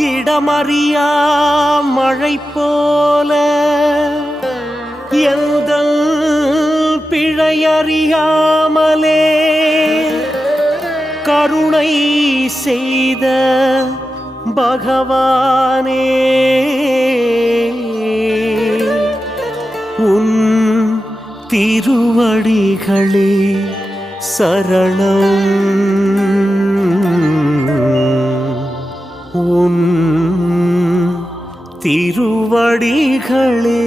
இடமறியா மழை போல எந்தன் பிழையறியாமலே கருணை செய்த பகவானே, உன் திருவடிகளே சரணம். உன் திருவடிகளே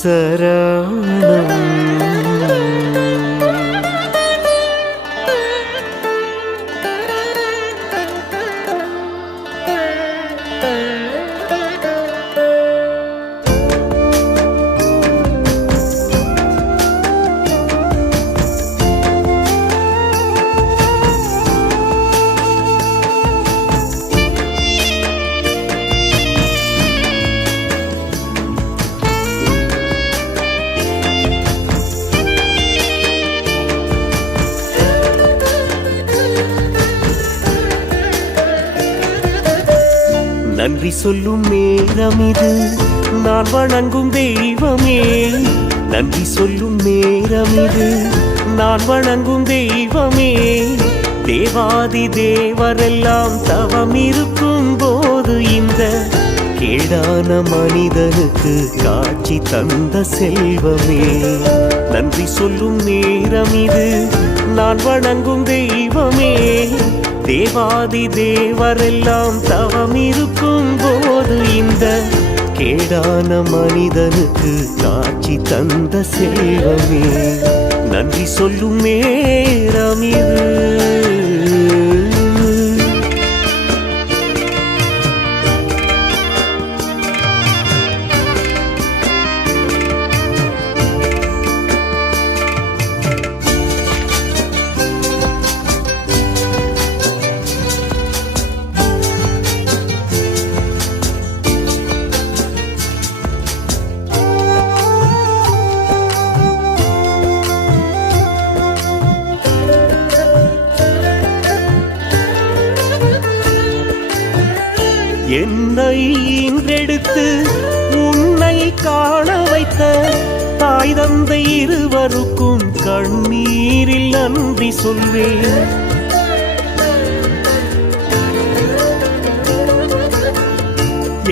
சரணம். நன்றி சொல்லும் நேரம் இது, நான் வணங்கும் தெய்வமே. நன்றி சொல்லும் நேரம் இது, நான் வணங்கும் தெய்வமே. தேவாதி தேவரெல்லாம் தவம் இருக்கும் போது இந்த கேடான மனிதனுக்கு காட்சி தந்த செல்வமே. நன்றி சொல்லும் நேரம் இது, நான் வணங்கும் தெய்வமே. தேவாதி தேவரெல்லாம் தவம் இருக்கும் போது இந்த கேடான மனிதனுக்கு காட்சி தந்த செல்வமே. நன்றி சொல்லும் நேரம் இது. என்னை ஈன்றெடுத்து உன்னை காண வைத்த தாய் தந்தை இருவருக்கும் கண்ணீரில் நன்றி சொல்வேன்.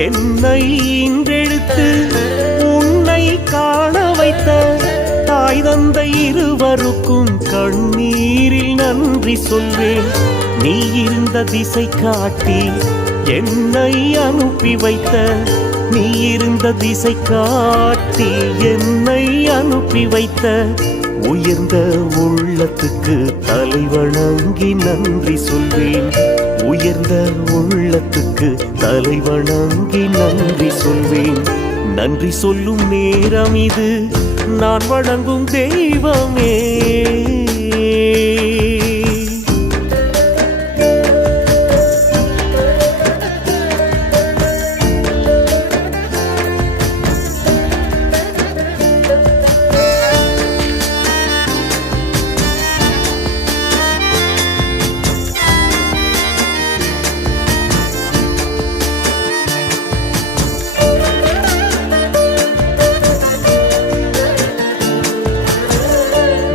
என்னை ஈன்றெடுத்து உன்னை காண வைத்த தாய் தந்தை இருவருக்கும் கண்ணீரில் நன்றி சொல்வேன். நீ இருந்த திசை காட்டி என்னை அனுப்பி வைத்த, நீ இருந்த திசை காட்டி என்னை அனுப்பி வைத்த உயர்ந்த உள்ளத்துக்கு தலை வணங்கி நன்றி சொல்வேன். உயர்ந்த உள்ளத்துக்கு தலை வணங்கி நன்றி சொல்வேன். நன்றி சொல்லும் நேரம் இது, நான் வணங்கும் தெய்வமே.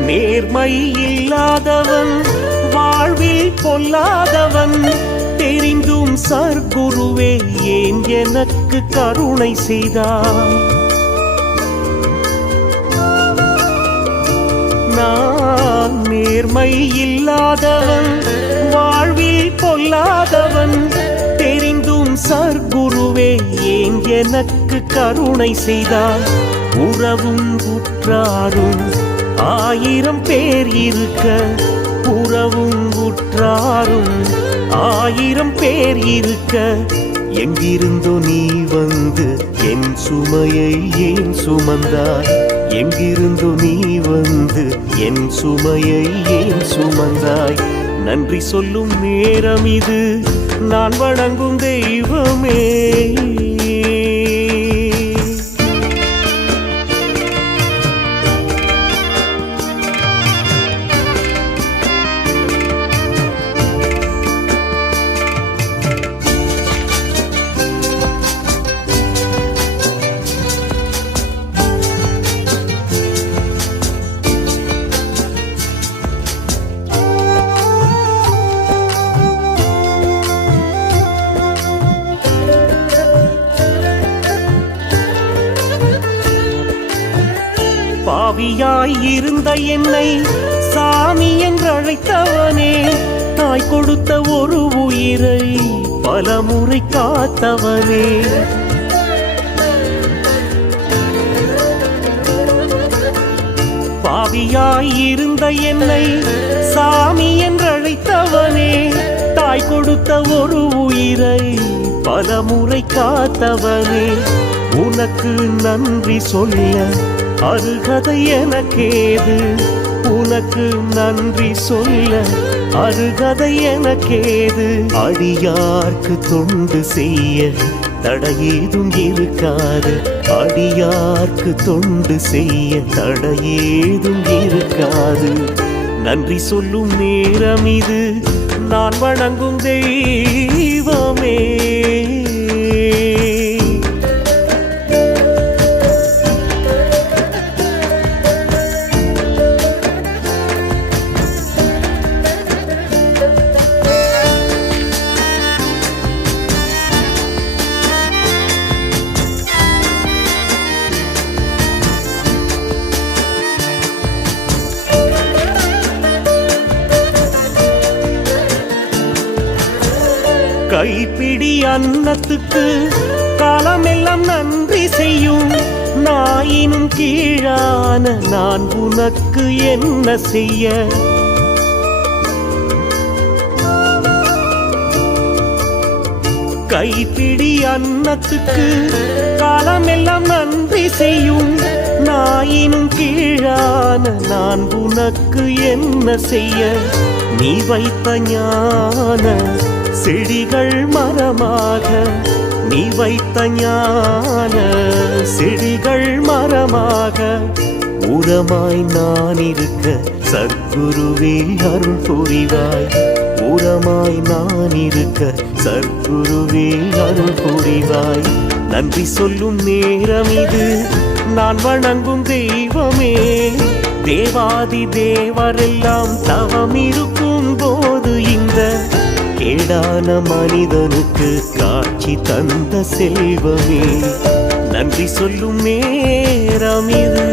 நேர்மை இல்லாதவன், வாழ்வில் பொல்லாதவன், தெரிந்தும் சர்க்குருவே ஏன் எனக்கு கருணை செய்தார்? நான் நேர்மை இல்லாதவன், வாழ்வில் பொல்லாதவன், தெரிந்தும் சர்க்குருவே ஏன் எனக்கு கருணை செய்தார்? உறவும் உற்றாரும் ஆயிரம் பேர் இருக்க, உறவும் உற்றாரும் ஆயிரம் பேர் இருக்க, எங்கிருந்தோ நீ வந்து என் சுமையை ஏன் சுமந்தாய்? எங்கிருந்தோ நீ வந்து என் சுமையை ஏன் சுமந்தாய்? நன்றி சொல்லும் நேரம் இது, நான் வணங்கும் தெய்வமே. பாவியாய் இருந்த என்னை சாமி என்றழைத்தவனே, தாய் கொடுத்த ஒரு உயிரை பலமுறை காத்தவனே. பாவியாய் இருந்த என்னை சாமி என்றழைத்தவனே, தாய் கொடுத்த ஒரு உயிரை பலமுறை காத்தவனே. உனக்கு நன்றி சொல்ல அருகதை எனக்கேது, உனக்கு நன்றி சொல்ல அருகதை எனக்கேது. அடியார்க்கு தொண்டு செய்ய தடையேதும் இருக்காது, அடியார்க்கு தொண்டு செய்ய தடையேதும் இருக்காது. நன்றி சொல்லும் நேரம் இது, நான் வணங்கும் தெய்வமே. கைப்பிடி அன்னத்துக்கு காலமெல்லாம் நன்றி செய்யும், நாயினும் கீழான நான் உனக்கு என்ன செய்ய. கைப்பிடி அன்னத்துக்கு காலமெல்லாம் நன்றி செய்யும், நாயினும் கீழான நான் உனக்கு என்ன செய்ய. நீ வைத்த ஞான செடிகள் மரமாக, நீ வைத்த ஞான செடிகள் மரமாக, உரமாய் நான் இருக்க சத்குருவே அருள் புரிவாய். உரமாய் நான் இருக்க சத்குருவே அருள் புரிவாய். நன்றி சொல்லும் நேரம் இது, நான் வணங்கும் தெய்வமே. தேவாதி தேவரெல்லாம் தவம் இருக்கும் போது இந்த கேடான மனிதனுக்கு காட்சி தந்த செல்வமே. நன்றி சொல்லும் நேரம் இது.